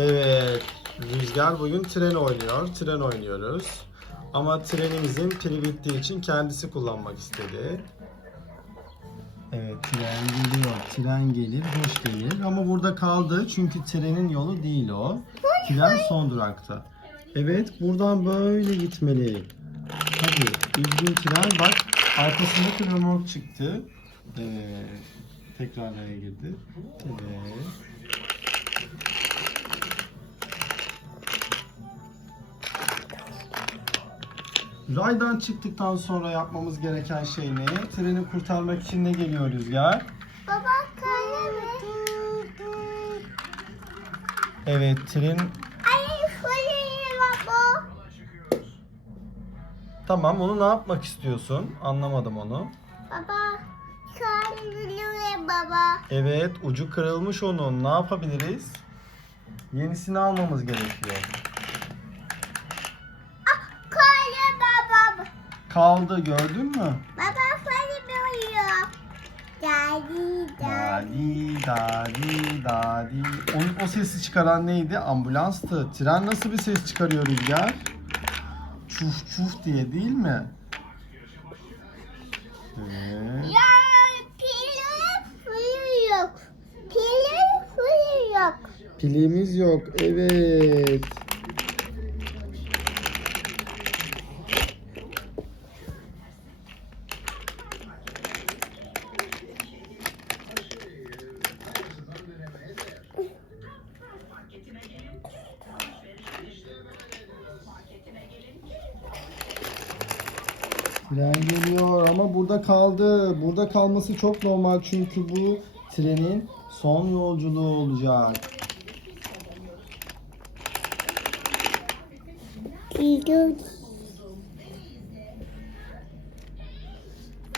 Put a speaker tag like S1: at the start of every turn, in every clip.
S1: Evet, Rüzgar bugün tren oynuyor. Tren oynuyoruz. Ama trenimizin pili bittiği için kendisi kullanmak istedi. Evet, tren geliyor. Tren gelir, hoş gelir. Ama burada kaldı çünkü trenin yolu değil o. Tren son durakta. Evet, buradan böyle gitmeli. Hadi, düzgün tren. Bak, arkasındaki römork çıktı. Evet, tekrar araya girdi. Evet. Raydan çıktıktan sonra yapmamız gereken şey ne? Treni kurtarmak için ne geliyor Rüzgar?
S2: Baba kalemi.
S1: Evet, tren...
S2: Ay fırlayayım baba.
S1: Tamam, onu ne yapmak istiyorsun? Anlamadım onu.
S2: Baba kalemi baba.
S1: Evet, ucu kırılmış onun. Ne yapabiliriz? Yenisini almamız gerekiyor. Kaldı, gördün mü?
S2: Baba fırlıyor. Geldi geldi.
S1: Dadi, dadi, dadi. Onun, o sesi çıkaran neydi? Ambulanstı. Tren nasıl bir ses çıkarıyor Rüzgar? Çuf çuf diye değil mi? Evet.
S2: Ya pili fırlıyor yok. Pili fırlıyor yok.
S1: Pilimiz yok. Evet. Tren geliyor ama burada kaldı. Burada kalması çok normal çünkü bu trenin son yolculuğu olacak.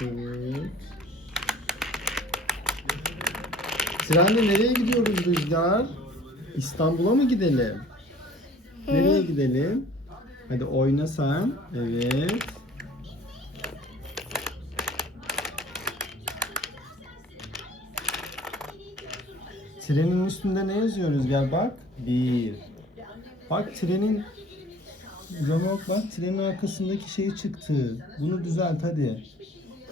S1: Evet. Trenle nereye gidiyoruz Rüzgar? İstanbul'a mı gidelim? Nereye gidelim? Hadi oyna sen. Evet. Trenin üstünde ne yazıyor Rüzgar bak? Bir. Bak trenin Römork bak trenin arkasındaki şey çıktı. Bunu düzelt hadi.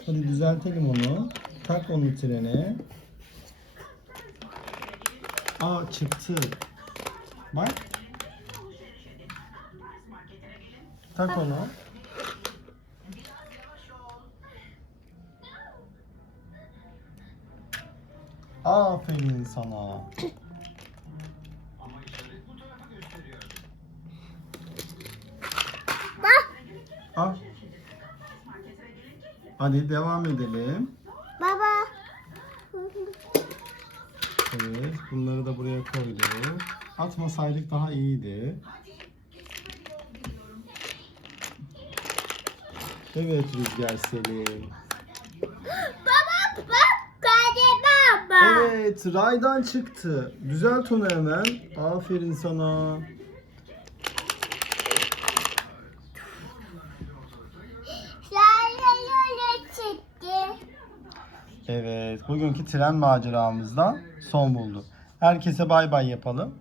S1: Hadi düzeltelim onu. Tak onu trene. Aa çıktı. Bak. Tak onu. Aferin sana.
S2: Bak
S1: Al. Hadi devam edelim.
S2: baba.
S1: Evet, bunları da buraya koyduk. Atmasaydık daha iyiydi. Evet Rüzgar Selim.
S2: Baba bak.
S1: Evet, raydan çıktı. Düzelt onu hemen. Aferin sana.
S2: Şarjı çıktı.
S1: Evet, bugünkü tren maceramızda son buldu. Herkese bay bay yapalım.